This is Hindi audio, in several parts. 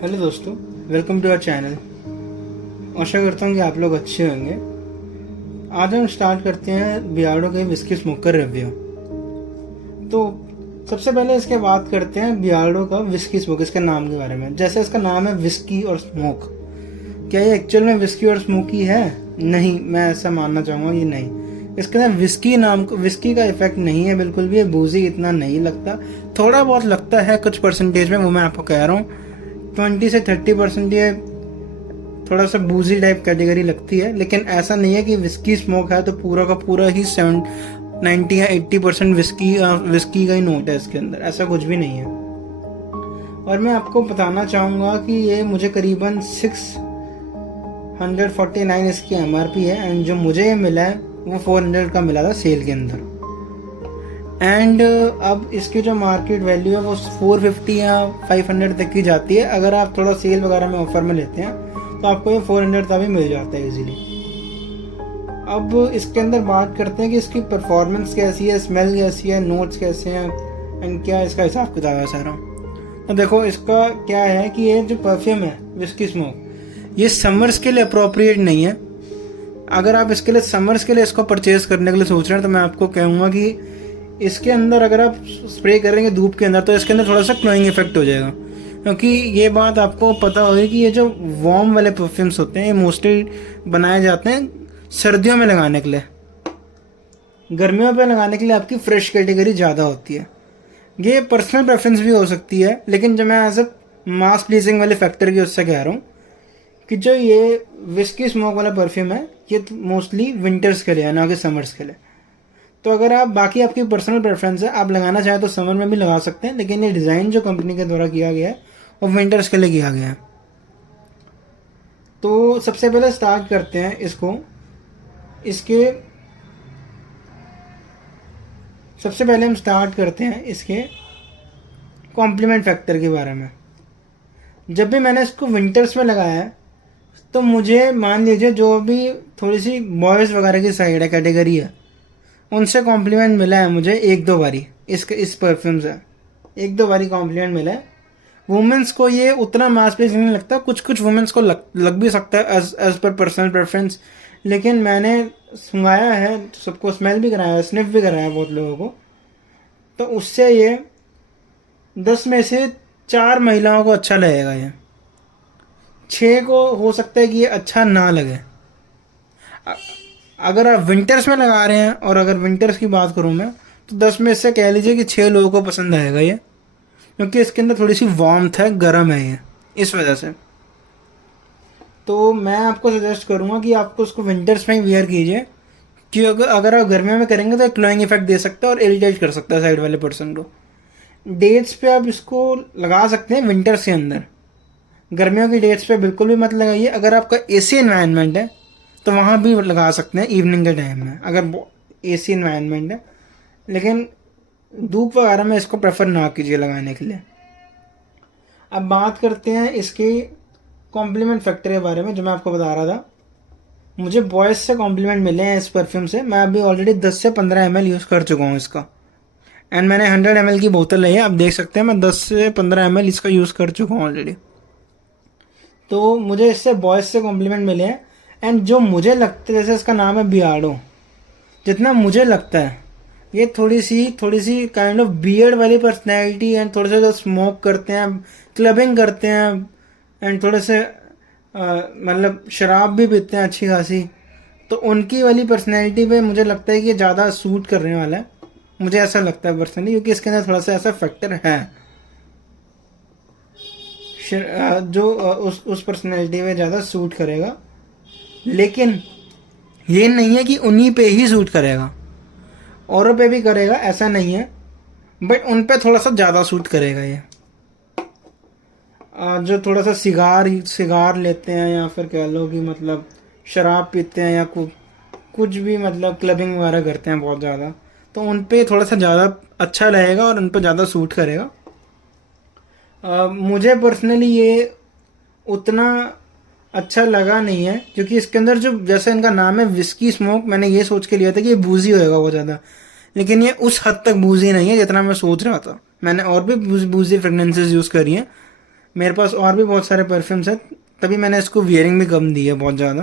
हेलो दोस्तों, वेलकम टू आवर चैनल। आशा करता हूँ कि आप लोग अच्छे होंगे। आज हम स्टार्ट करते हैं बियार्डो के विस्की स्मोकर रिव्यू। तो सबसे पहले इसके बात करते हैं बियार्डो का विस्की स्मोक, इसके नाम के बारे में। जैसे इसका नाम है विस्की और स्मोक, क्या ये एक्चुअल में विस्की और स्मोकी है? नहीं, मैं ऐसा मानना चाहूँगा ये नहीं। इसके अंदर विस्की का इफेक्ट नहीं है बिल्कुल भी। ये बूजी इतना नहीं लगता, थोड़ा बहुत लगता है कुछ परसेंटेज में, वो मैं आपको कह रहा हूँ। 20 से 30% ये थोड़ा सा बूजी टाइप कैटेगरी लगती है, लेकिन ऐसा नहीं है कि विस्की स्मोक है तो पूरा का पूरा ही 90 या 80% विस्की का ही नोट है इसके अंदर। ऐसा कुछ भी नहीं है। और मैं आपको बताना चाहूँगा कि ये मुझे करीबन 649 इसकी MRP है, एंड जो मुझे ये मिला है वो 400 का मिला था सेल के अंदर। एंड अब इसकी जो मार्केट वैल्यू है वो 450 या 500 तक की जाती है। अगर आप थोड़ा सेल वगैरह में ऑफर में लेते हैं तो आपको ये 400 का भी मिल जाता है इजीली। अब इसके अंदर बात करते हैं कि इसकी परफॉर्मेंस कैसी है, स्मेल कैसी है, नोट्स कैसे हैं, एंड क्या इसका हिसाब किताब है सारा। तो देखो, इसका क्या है कि ये जो परफ्यूम है विस्की स्मोक, ये समर्स के लिए अप्रोप्रिएट नहीं है। अगर आप इसके लिए समर्स के लिए इसको परचेज करने के लिए सोच रहे हैं तो मैं आपको कहूँगा कि इसके अंदर अगर आप स्प्रे करेंगे धूप के अंदर तो इसके अंदर थोड़ा सा क्लोइंग इफेक्ट हो जाएगा, क्योंकि ये बात आपको पता होगी कि ये जो वार्म वाले परफ्यूम्स होते हैं ये मोस्टली बनाए जाते हैं सर्दियों में लगाने के लिए। गर्मियों पे लगाने के लिए आपकी फ्रेश कैटेगरी ज़्यादा होती है। ये पर्सनल प्रेफरेंस भी हो सकती है, लेकिन जो मैं एज अ मास प्लीजिंग वाले फैक्टर की उससे कह रहा हूँ कि जो ये विस्की स्मोक वाला परफ्यूम है ये मोस्टली विंटर्स के लिए है, ना कि समर्स के लिए। तो अगर आप बाकी आपकी पर्सनल प्रेफरेंस है, आप लगाना चाहें तो समर में भी लगा सकते हैं, लेकिन ये डिज़ाइन जो कंपनी के द्वारा किया गया है वो विंटर्स के लिए किया गया है। तो सबसे पहले स्टार्ट करते हैं इसको, इसके सबसे पहले हम स्टार्ट करते हैं इसके कॉम्प्लीमेंट फैक्टर के बारे में। जब भी मैंने इसको विंटर्स में लगाया है तो मुझे मान लीजिए जो भी थोड़ी सी बॉयज़ वगैरह की साइड है, कैटेगरी है, उनसे कॉम्प्लीमेंट मिला है मुझे एक दो बारी। इस परफ्यूम से एक दो बारी कॉम्प्लीमेंट मिला है। वुमेंस को ये उतना मास प्लीजिंग नहीं लगता, कुछ कुछ वुमेंस को लग भी सकता है एज पर पर्सनल प्रेफरेंस, लेकिन मैंने सुंघाया है, सबको स्मेल भी कराया है, स्निफ भी कराया बहुत लोगों को, तो उससे ये 10 में से 4 महिलाओं को अच्छा लगेगा। ये 6 को हो सकता है कि ये अच्छा ना लगे। अगर आप विंटर्स में लगा रहे हैं, और अगर विंटर्स की बात करूं मैं, तो 10 में से कह लीजिए कि 6 लोगों को पसंद आएगा ये, क्योंकि इसके अंदर थोड़ी सी वार्मथ है, गर्म है ये, इस वजह से। तो मैं आपको सजेस्ट करूंगा कि आपको उसको विंटर्स में ही वियर कीजिए, कि अगर आप गर्मियों में करेंगे तो एक क्लोइंग इफेक्ट दे सकता है और इरिटेट कर सकता है साइड वाले पर्सन को। डेट्स पे आप इसको लगा सकते हैं विंटर्स के अंदर, गर्मियों की डेट्स पे बिल्कुल भी मत लगाइए। अगर आपका एसी एनवायरनमेंट है तो वहाँ भी लगा सकते हैं इवनिंग के टाइम में, अगर एसी एनवायरनमेंट है, लेकिन धूप वगैरह में इसको प्रेफर ना कीजिए लगाने के लिए। अब बात करते हैं इसके कॉम्प्लीमेंट फैक्टर के बारे में, जो मैं आपको बता रहा था। मुझे बॉयज़ से कॉम्प्लीमेंट मिले हैं इस परफ्यूम से। मैं अभी ऑलरेडी 10 से 15 ml यूज़ कर चुका हूँ इसका, एंड मैंने 100 ml की बोतल ली है। आप देख सकते हैं मैं 10 से 15 ml इसका यूज़ कर चुका हूँ ऑलरेडी। तो मुझे इससे बॉयज़ से कॉम्प्लीमेंट मिले हैं, एंड जो मुझे लगता है, जैसे इसका नाम है बियार्डो, जितना मुझे लगता है ये थोड़ी सी काइंड ऑफ बियर्ड वाली पर्सनैलिटी, एंड थोड़े से जो स्मोक करते हैं, क्लबिंग करते हैं, एंड थोड़े से मतलब शराब भी पीते हैं अच्छी खासी, तो उनकी वाली पर्सनैलिटी पे मुझे लगता है कि ज़्यादा सूट करने वाला है। मुझे ऐसा लगता है पर्सनली, क्योंकि इसके अंदर थोड़ा सा ऐसा फैक्टर है जो उस पर्सनैलिटी में ज़्यादा सूट करेगा। लेकिन ये नहीं है कि उन्हीं पे ही सूट करेगा, औरों पे भी करेगा, ऐसा नहीं है, बट उन पे थोड़ा सा ज़्यादा सूट करेगा ये। जो थोड़ा सा सिगार लेते हैं, या फिर कह लो कि मतलब शराब पीते हैं, या कुछ भी मतलब क्लबिंग वगैरह करते हैं बहुत ज़्यादा, तो उन पे थोड़ा सा ज़्यादा अच्छा लगेगा और उन पे ज़्यादा सूट करेगा। मुझे पर्सनली ये उतना अच्छा लगा नहीं है, क्योंकि इसके अंदर जो, जैसे इनका नाम है विस्की स्मोक, मैंने ये सोच के लिया था कि ये बूजी होएगा बहुत ज़्यादा, लेकिन ये उस हद तक बूजी नहीं है जितना मैं सोच रहा था। मैंने और भी बूजी फ्रेगनेंसेस यूज़ करी हैं, मेरे पास और भी बहुत सारे परफ्यूम्स हैं, तभी मैंने इसको वियरिंग भी कम दी है बहुत ज़्यादा,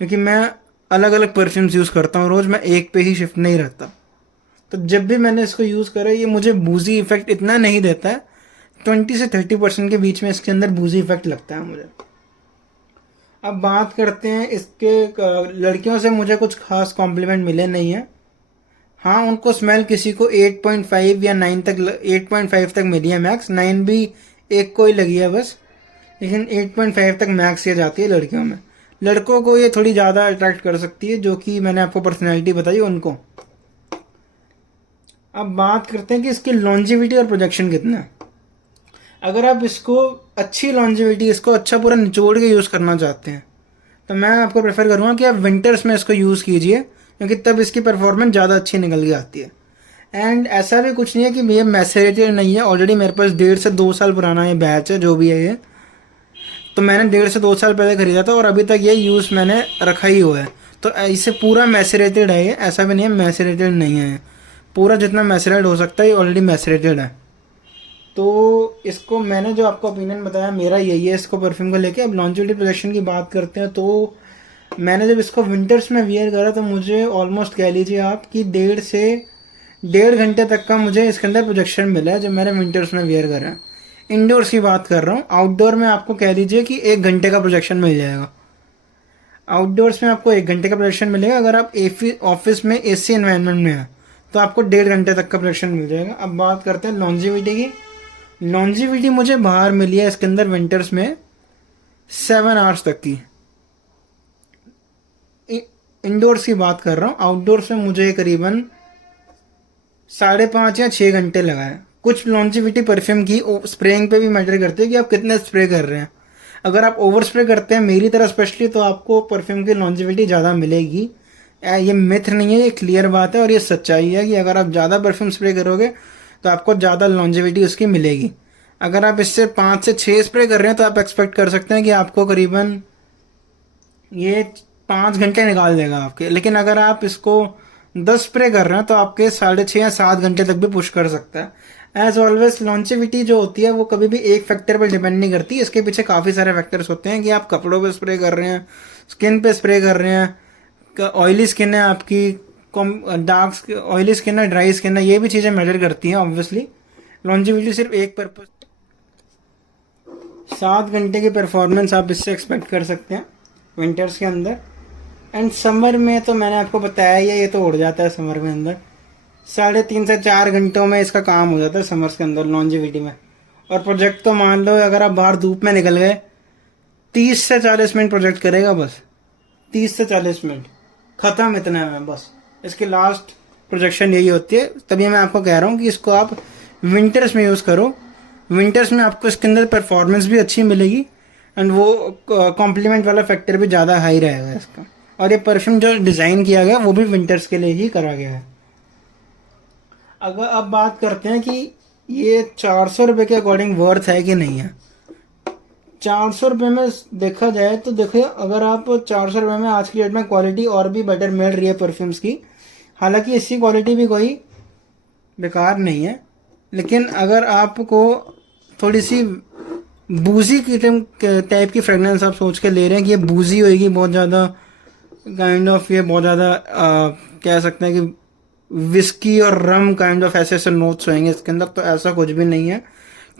क्योंकि मैं अलग अलग परफ्यूम्स यूज़ करता हूँ रोज़, मैं एक पे ही शिफ्ट नहीं रहता। तो जब भी मैंने इसको यूज़ करा, ये मुझे बूजी इफेक्ट इतना नहीं देता है, 20 से 30% के बीच में इसके अंदर बूजी इफेक्ट लगता है मुझे। अब बात करते हैं इसके लड़कियों से मुझे कुछ खास कॉम्प्लीमेंट मिले नहीं है। हाँ, उनको स्मेल किसी को 8.5 या 9 तक, 8.5 तक मिली है मैक्स, 9 भी एक को ही लगी है बस, लेकिन 8.5 तक मैक्स ये जाती है लड़कियों में। लड़कों को ये थोड़ी ज़्यादा अट्रैक्ट कर सकती है, जो कि मैंने आपको पर्सनैलिटी बताई उनको। अब बात करते हैं कि इसकी लॉन्जिविटी और प्रोजेक्शन कितना है। अगर आप इसको अच्छी लॉन्जिविटी, इसको अच्छा पूरा निचोड़ के यूज़ करना चाहते हैं, तो मैं आपको प्रेफर करूँगा कि आप विंटर्स में इसको यूज़ कीजिए, क्योंकि तब इसकी परफॉर्मेंस ज़्यादा अच्छी निकल के आती है। एंड ऐसा भी कुछ नहीं है कि ये मैसेरेटेड नहीं है, ऑलरेडी मेरे पास 1.5 से 2 साल पुराना ये बैच है जो भी है ये, तो मैंने 1.5 से 2 साल पहले ख़रीदा था और अभी तक ये यूज़ मैंने रखा ही हुआ है। तो इसे पूरा मैसेरेटेड है ये, ऐसा भी नहीं है मैसेरेटेड नहीं है, पूरा जितना मैसेरेट हो सकता है ये ऑलरेडी मैसेरेटेड है। तो इसको मैंने जो आपको ओपिनियन बताया मेरा यही है इसको परफ्यूम को लेके। अब लॉन्जिविटी प्रोजेक्शन की बात करते हैं, तो मैंने जब इसको विंटर्स में वियर करा तो मुझे ऑलमोस्ट कह लीजिए आप कि 1.5 से 1.5 घंटे तक का मुझे इसके अंदर प्रोजेक्शन मिला है जब मैंने विंटर्स में वियर करा है। इंडोर्स की बात कर रहा हूँ, आउटडोर में आपको कह लीजिए कि 1 घंटे का प्रोजेक्शन मिल जाएगा। आउटडोर्स में आपको 1 घंटे का प्रोजेक्शन मिलेगा। अगर आप ऑफिस में AC एनवायरनमेंट में हैं तो आपको 1.5 घंटे तक का प्रोजेक्शन मिल जाएगा। अब बात करते हैं लॉन्जिविटी की। लॉन्जिविटी मुझे बाहर मिली है इसके अंदर विंटर्स में 7 आवर्स तक की। इंडोर्स की बात कर रहा हूँ, आउटडोर्स में मुझे करीबन 5.5 या 6 घंटे लगा है। कुछ लॉन्जिविटी परफ्यूम की स्प्रेइंग पे भी मैटर करती है कि आप कितने स्प्रे कर रहे हैं। अगर आप ओवर स्प्रे करते हैं मेरी तरह स्पेशली, तो आपको परफ्यूम की लॉन्जिविटी ज़्यादा मिलेगी। ये मिथ नहीं है, ये क्लियर बात है और ये सच्चाई है कि अगर आप ज़्यादा परफ्यूम स्प्रे करोगे तो आपको ज़्यादा लॉन्जिविटी उसकी मिलेगी। अगर आप इससे 5 से 6 स्प्रे कर रहे हैं तो आप एक्सपेक्ट कर सकते हैं कि आपको करीबन ये 5 घंटे निकाल देगा आपके। लेकिन अगर आप इसको 10 स्प्रे कर रहे हैं तो आपके 6.5 या 7 घंटे तक भी पुश कर सकता है। एज ऑलवेज लॉन्जिविटी जो होती है वो कभी भी एक फैक्टर पर डिपेंड नहीं करती, इसके पीछे काफ़ी सारे फैक्टर्स होते हैं कि आप कपड़ों पे स्प्रे कर रहे हैं, स्किन पे स्प्रे कर रहे हैं, ऑयली स्किन है आपकी, डार्क ऑयली स्किन है, ड्राई स्किन है, ये भी चीज़ें मैटर करती हैं ऑब्वियसली। लॉन्जिविटी सिर्फ एक पर्पज, 7 घंटे की परफॉर्मेंस आप इससे एक्सपेक्ट कर सकते हैं विंटर्स के अंदर। एंड समर में तो मैंने आपको बताया ही है, ये तो उड़ जाता है समर में अंदर, 3.5 से 4 घंटों में इसका काम हो जाता है समर्स के अंदर लॉन्जिविटी में। और प्रोजेक्ट तो मान लो अगर आप बाहर धूप में निकल गए 30 से 40 मिनट प्रोजेक्ट करेगा बस, 30 से 40 मिनट ख़त्म, इतना है बस। इसकी लास्ट प्रोजेक्शन यही होती है, तभी मैं आपको कह रहा हूँ कि इसको आप विंटर्स में यूज़ करो। विंटर्स में आपको इसके अंदर परफॉर्मेंस भी अच्छी मिलेगी एंड वो कॉम्प्लीमेंट वाला फैक्टर भी ज़्यादा हाई रहेगा इसका। और ये परफ्यूम जो डिज़ाइन किया गया वो भी विंटर्स के लिए ही करा गया है। अगर अब बात करते हैं कि ये 400 रुपये के अकॉर्डिंग वर्थ है कि नहीं है। 400 रुपये में देखा जाए तो देखिए, अगर आप 400 रुपये में आज की डेट में क्वालिटी और भी बेटर मिल रही है परफ्यूम्स की, हालांकि इसकी क्वालिटी भी कोई बेकार नहीं है, लेकिन अगर आपको थोड़ी सी बूजी की टाइप की फ्रेगनेंस आप सोच के ले रहे हैं कि ये बूजी होएगी बहुत ज़्यादा, काइंड ऑफ ये बहुत ज़्यादा कह सकते हैं कि विस्की और रम काइंड ऑफ ऐसे ऐसे नोट्स होंगे इसके अंदर, तो ऐसा कुछ भी नहीं है।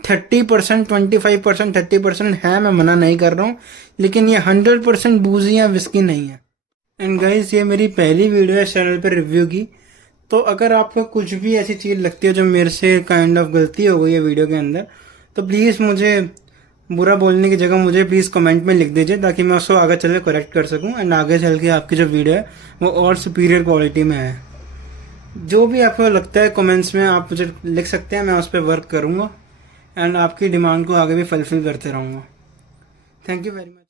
30%, 25%, 30% है, मैं मना नहीं कर रहा हूँ, लेकिन ये 100% बूजी या विस्की नहीं है। एंड गाइस, ये मेरी पहली वीडियो है चैनल पर रिव्यू की, तो अगर आपको कुछ भी ऐसी चीज़ लगती है जो मेरे से काइंड ऑफ गलती हो गई है वीडियो के अंदर, तो प्लीज़ मुझे बुरा बोलने की जगह मुझे प्लीज़ कमेंट में लिख दीजिए, ताकि मैं उसको आगे चल के करेक्ट कर सकूं एंड आगे चल के आपकी जो वीडियो है वो और सुपीरियर क्वालिटी में है। जो भी आपको लगता है कमेंट्स में आप मुझे लिख सकते हैं, मैं उस पर वर्क करूँगा एंड आपकी डिमांड को आगे भी फुलफिल करते रहूँगा। Thank you very much.